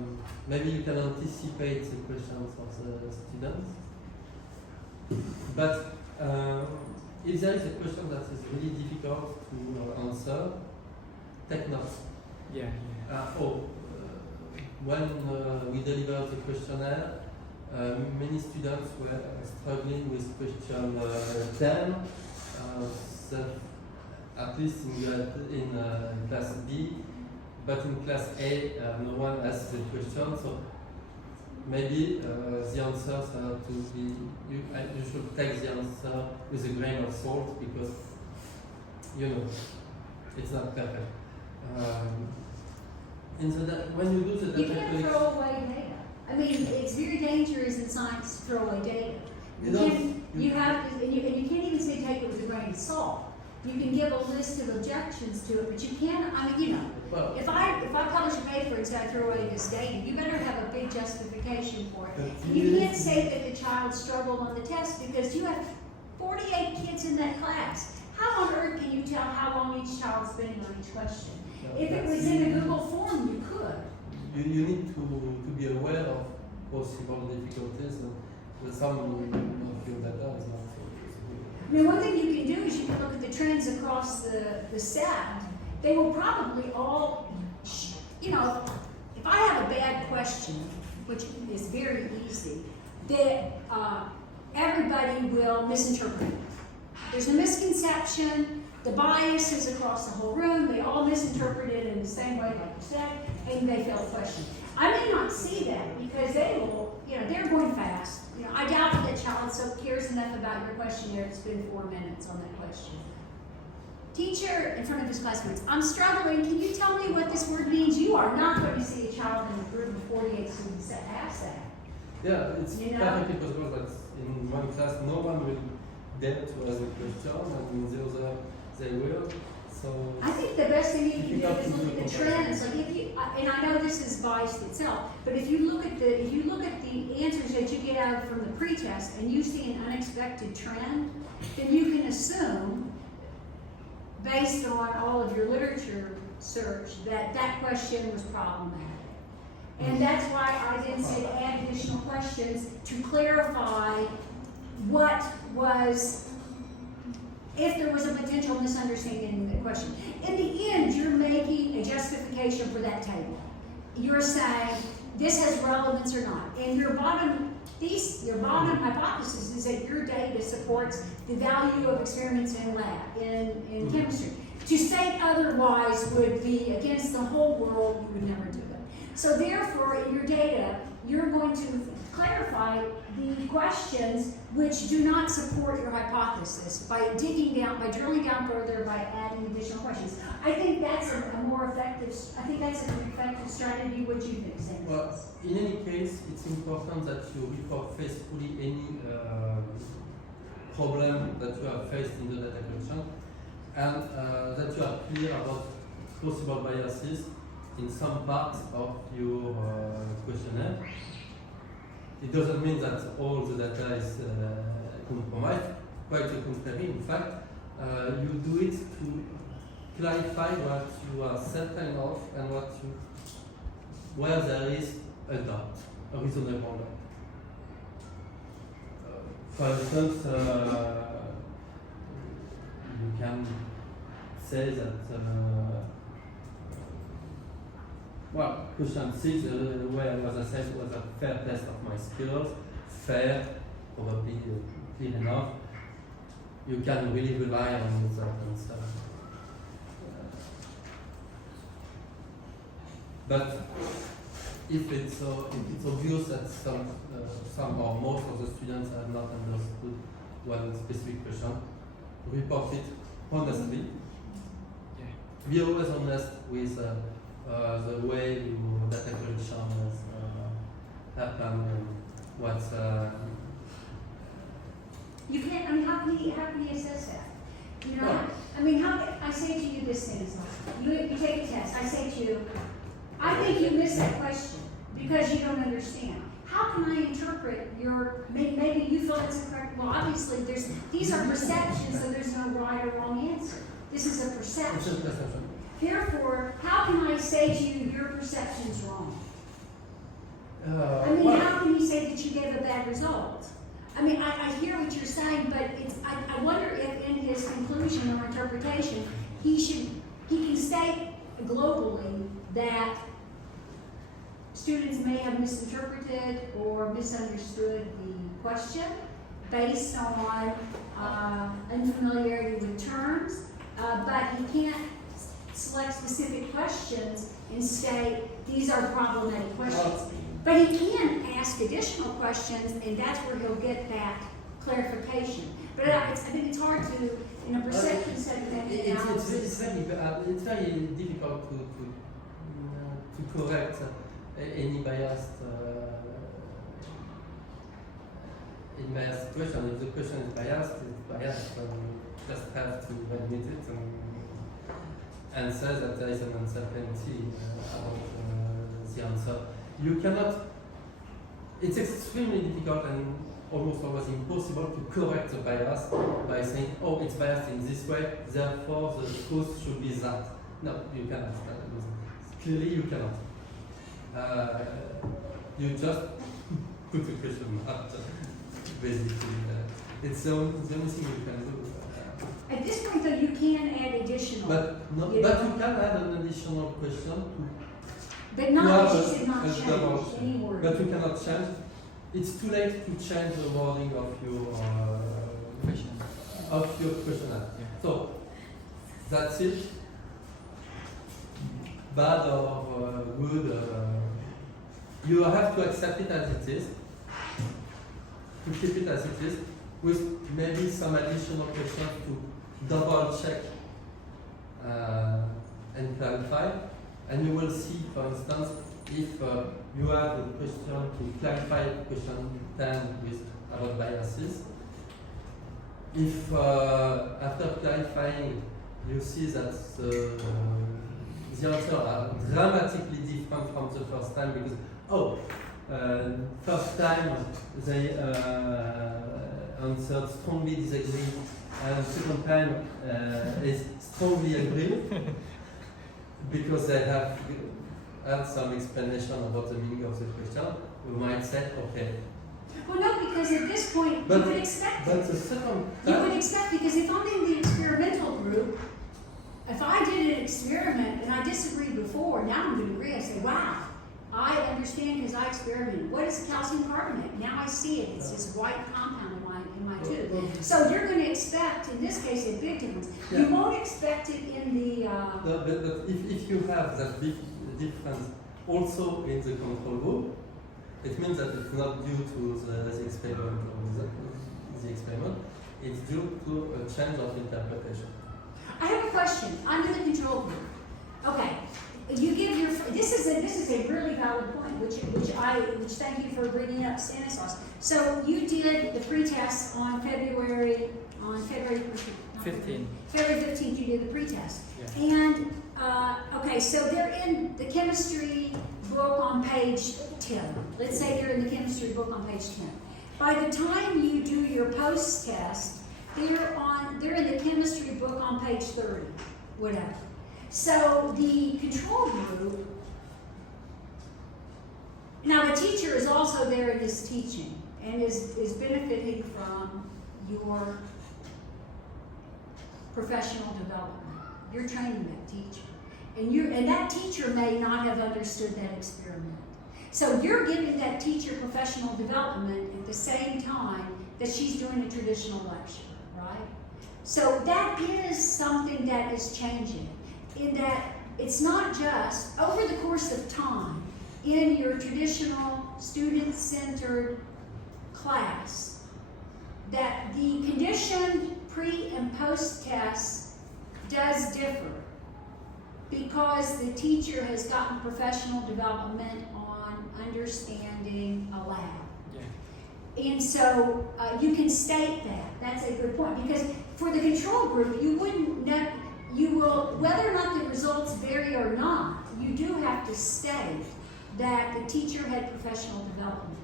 maybe you can anticipate the questions of the students. But if there is a question that is really difficult to answer, take notes. Yeah, yeah. When we delivered the questionnaire, many students were struggling with question 10, at least in class B, but in class A, no one asked the question, so maybe the answers are to be, you should take the answer with a grain of salt because, you know, it's not perfect. When you do the You data can't collection, throw away data. I mean, it's very dangerous in science to throw away data. You have to, and you can't even say take it with a grain of salt. You can give a list of objections to it, but you can't, I mean, you know, well, if I publish a paper and say I throw away this data, you better have a big justification for it. but You can't say that the child struggled on the test because you have 48 kids in that class. How on earth can you tell how long each child's spending on each question? If it was in a Google form, you could. You need to be aware of possible difficulties, and some of your data is not so good. I mean, one thing you can do is you can look at the trends across the set. They will probably all, you know, if I have a bad question, which is very easy, that everybody will misinterpret it. There's a misconception, the bias is across the whole room, they all misinterpret it in the same way, like you said, and they fail the question. I may not see that because they will, you know, they're going fast. You know, I doubt that child so cares enough about your questionnaire to spend 4 minutes on that question. teacher in front of his classmates, I'm struggling, can you tell me what this word means? You are not going to see a child in a group of 48 students that ask that. Yeah, it's You know? perfectly possible that in one class no one will dare to ask a question, and in the other they will. So I think the best thing you can do is look at the trends. Like if you, and I know this is biased itself, but if you look at the answers that you get out from the pretest and you see an unexpected trend, then you can assume, based on all of your literature search, that that question was problematic. And that's why I then say add additional questions to clarify what was, if there was a potential misunderstanding in the question. In the end, you're making a justification for that table. You're saying this has relevance or not. And your bottom hypothesis is that your data supports the value of experiments in lab, in chemistry. To state otherwise would be against the whole world, you would never do it. So therefore, in your data, you're going to clarify the questions which do not support your hypothesis by digging down, by drilling down further, by adding additional questions. I think that's a more effective, I think that's an effective strategy. What do you think, Sam? well, in any case, it's important that you report faithfully any problem that you have faced in the data collection, and that you are clear about possible biases in some parts of your questionnaire. It doesn't mean that all the data is compromised, quite the contrary. In fact, you do it to clarify what you are certain of and where there is a doubt, a reasonable doubt. For instance, you can say that well, question 6, where was I said was a fair test of my skills. Fair, probably clear enough. You can really rely on that answer. But if it's obvious that some or most of the students have not understood one specific question, report it honestly. Be always honest with the way your data collection has happened and what's You can't, I mean, how can you assess that? You know, Well- I mean, I say to you this thing, you take a test, I say to you, I think you missed that question because you don't understand. How can I interpret maybe you feel it's correct, well, obviously, these are perceptions, so there's no right or wrong answer. This is a it's perception. a perception. Therefore, how can I say to you, your perception's wrong? I mean, Well, how can you say that you gave a bad result? I mean, I hear what you're saying, but I wonder if in his conclusion or interpretation, he can state globally that students may have misinterpreted or misunderstood the question based on unfamiliarity with terms, but he can't select specific questions and state these are problematic questions. But he can ask additional questions, and that's where he'll get that clarification. But I think it's hard to, in a perception segment analysis. It's very difficult to correct any biased in my situation. If the question is biased, it's biased. So you just have to admit it and say that there is an uncertainty about the answer. You cannot. It's extremely difficult and almost always impossible to correct the bias by saying, "Oh, it's biased in this way, therefore the cause should be that." No, you cannot. Clearly, you cannot. You just put a question mark. Basically, it's the only thing you can do. At this point, though, you can add additional. But you can add an additional question But to knowledge have should not a double change any word. But you cannot change. It's too late to change the wording of your questionnaire. So that's it. Bad or good, you have to accept it as it is. To keep it as it is, with maybe some additional questions to double check clarify, and you will see, for instance, if you have a question to clarify question 10 with about biases. If after clarifying you see that the answers are dramatically different from the first time because first time they answered strongly disagree and second time is strongly agree because they have had some explanation about the meaning of the question, we might say okay. Well, no, because at this point, But- you would expect But it. the second You time, would expect, because if I'm in the experimental group, if I did an experiment and I disagreed before, now I'm going to agree. I say, wow, I understand because I experimented. What is calcium carbonate? Now I see it. It's this white compound in my tube. So you're going to expect, in this case, a big difference. You Yeah. won't expect it in the. but if you have that big difference also in the control group, it means that it's not due to the experiment or the experiment, it's due to a change of interpretation. I have a question. I'm in the control group. Okay, you give your. This is a really valid point, which thank you for bringing up Stanislaus. So you did the pretest on February 15. February 15th. You did the pretest, Yeah. and okay, so they're in the chemistry book on page 10. Let's say they're in the chemistry book on page 10. By the time you do your post test, they're in the chemistry book on page 30, whatever. So the control group, now the teacher is also there in this teaching and is benefiting from your professional development. You're training that teacher. And that teacher may not have understood that experiment. So you're giving that teacher professional development at the same time that she's doing a traditional lecture, right? So that is something that is changing, in that it's not just over the course of time in your traditional student-centered class that the conditioned pre and post test does differ because the teacher has gotten professional development on understanding a lab. Yeah. And so you can state that. That's a good point. Because for the control group, you wouldn't know, you will, whether or not the results vary or not, you do have to state that the teacher had professional development.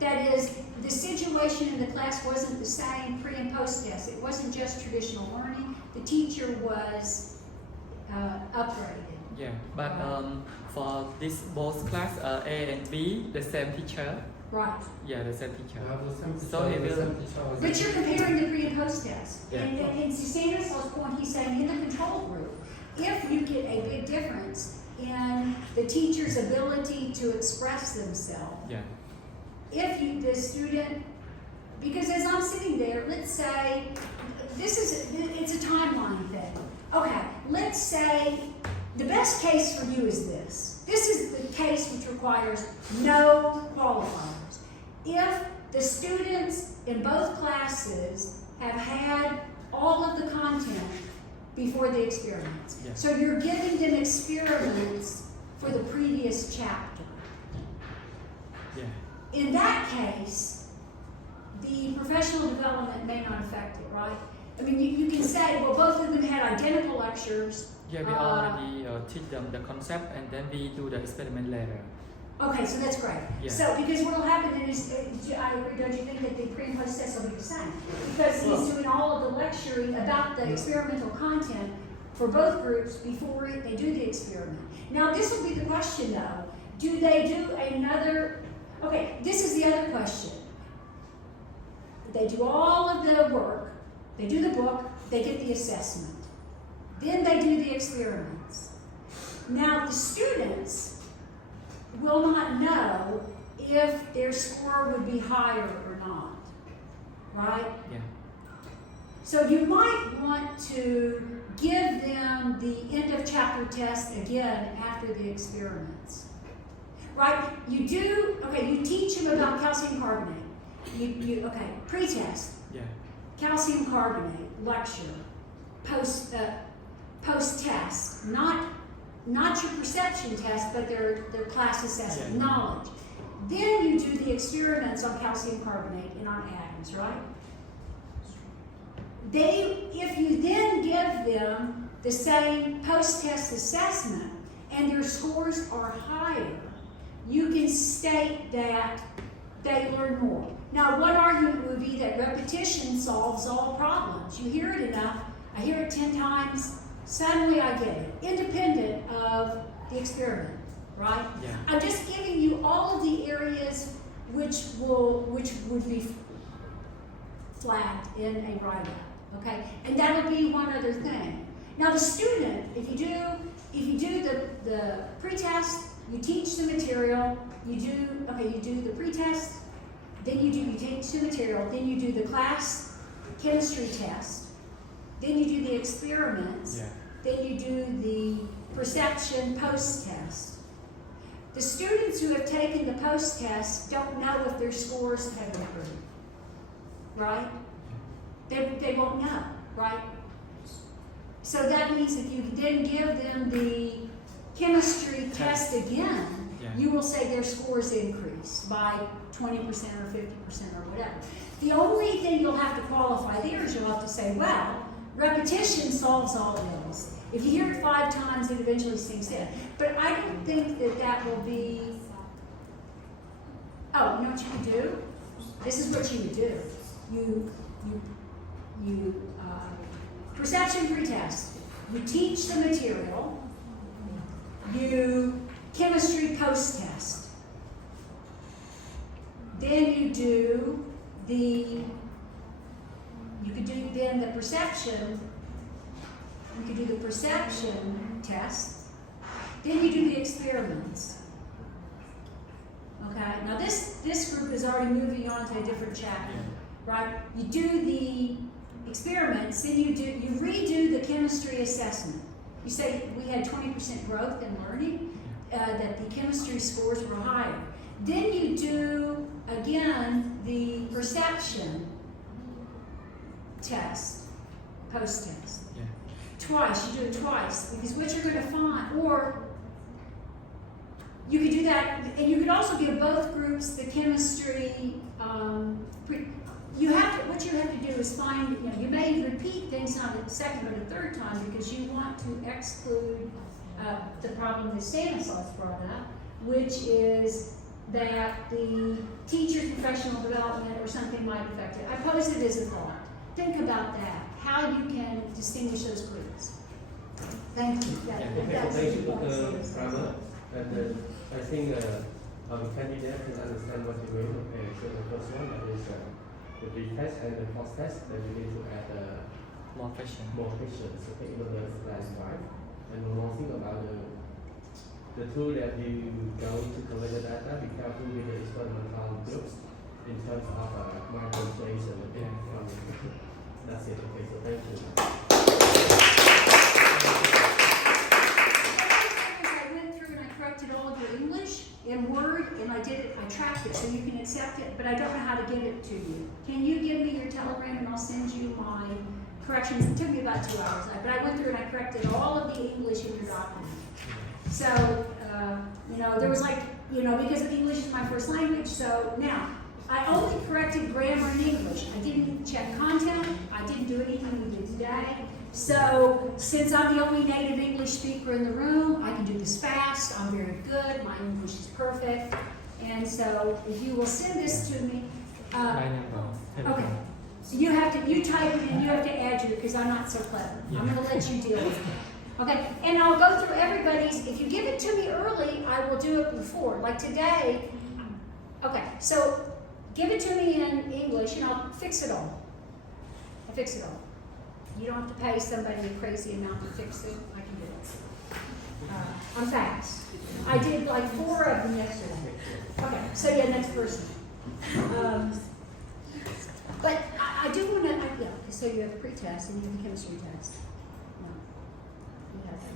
That is, the situation in the class wasn't the same pre and post test. It wasn't just traditional learning. The teacher was upgraded. Yeah. But for this both class A and B, the same teacher. Right. Yeah, the same teacher. You have the same So teacher, it the will- same teacher as But the- you're comparing the pre and post test. Yeah. And to Stanislaus' point, he's saying in the control group, if you get a big difference in the teacher's ability to express themselves, Yeah. if you, the student, because as I'm sitting there, let's say, it's a timeline thing. Okay, let's say the best case for you is this. This is the case which requires no qualifiers. If the students in both classes have had all of the content before the experiments. Yeah. So you're giving them experiments for the previous chapter. Yeah. In that case, the professional development may not affect it, right? I mean, you can say, well, both of them had identical lectures. Yeah, we already teach them the concept and then we do the experiment later. Okay, so that's great. Yeah. So, because what will happen is, I agree, don't you think that the pre and post test will be the same? Because he's doing all of the lecturing about the experimental content for both groups before they do the experiment. Now, this will be the question though. Do they do another, okay, this is the other question. They do all of the work, they do the book, they get the assessment. Then they do the experiments. Now, the students will not know if their score would be higher or not, right? Yeah. So you might want to give them the end of chapter test again after the experiments, right? You do, okay, you teach them about calcium carbonate. Okay, pre-test, Yeah. calcium carbonate, lecture, post-test, not not your perception test, but their class assessment, knowledge. Then you do the experiments on calcium carbonate and on atoms, right? If you then give them the same post-test assessment and their scores are higher, you can state that they learn more. Now, one argument would be that repetition solves all problems. You hear it enough, I hear it 10 times, suddenly I get it, independent of the experiment, right? Yeah. I'm just giving you all of the areas which would be flagged in a write-up, okay? And that would be one other thing. Now, the student, if you do the pretest, you teach the material, you do the pretest, then you teach the material, then you do the class chemistry test, then you do the experiments, then you do the perception post-test. The students who have taken the post-test don't know if their scores have improved, right? They won't know, right? So that means if you then give them the chemistry test again, you will say their scores increase by 20% or 50% or whatever. The only thing you'll have to qualify there is you'll have to say, well, repetition solves all ills. If you hear it 5 times, it eventually sinks in. But I don't think that will be, oh, you know what you could do? This is what you would do. You perception pretest. You teach the material. You chemistry post-test. Then you do the perception. You could do the perception test. Then you do the experiments. Okay. Now this group is already moving on to a different chapter, right? You do the experiments, then you redo the chemistry assessment. You say we had 20% growth in learning, that the chemistry scores were higher. Then you do, again, the perception test, post-test. Yeah. Twice, you do it twice, because what you're going to find, or you could do that, and you could also give both groups the chemistry, what you have to do is find, you may repeat things on the second or the third time because you want to exclude the problem that Stanislaus brought up, which is that the teacher's professional development or something might affect it. I pose it as a thought. Think about that, how you can distinguish those groups. Thank you. Thank you, Dr. Kramer. And I think our candidate can understand what you mean. Okay, so the first one that is the pretest and the post-test, then you need to add More questions. more questions, okay, in order to classify. And one more thing about the tool that you going to collect the data, be careful with the experimental groups in terms of manipulation. Okay? That's it. Okay, so thank you. I went through and I corrected all of your English in Word, and I tracked it so you can accept it, but I don't know how to give it to you. Can you give me your telegram and I'll send you my corrections? It took me about 2 hours, but I went through and I corrected all of the English in your document. So, there was because English is my first language, so now, I only corrected grammar in English. I didn't check content. I didn't do anything we did today. So, since I'm the only native English speaker in the room, I can do this fast. I'm very good. My English is perfect. And so, if you will send this to me, okay. So you type it and you have to add your, because I'm not so clever. I'm going to let you deal with it. Okay, and I'll go through everybody's. If you give it to me early, I will do it before. Like today. Okay, so give it to me in English and I'll fix it all. I'll fix it all. You don't have to pay somebody a crazy amount to fix it. I can do it. I'm fast. I did like 4 of them yesterday. Okay, so yeah, next person. But I do want to, so you have a pretest and you have a chemistry test. No. You have that.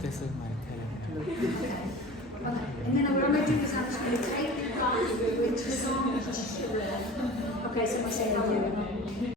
This is my telegram. Okay. Okay, and then what I'm gonna do is I'm just gonna take your document, which is on. Okay, so we say, okay.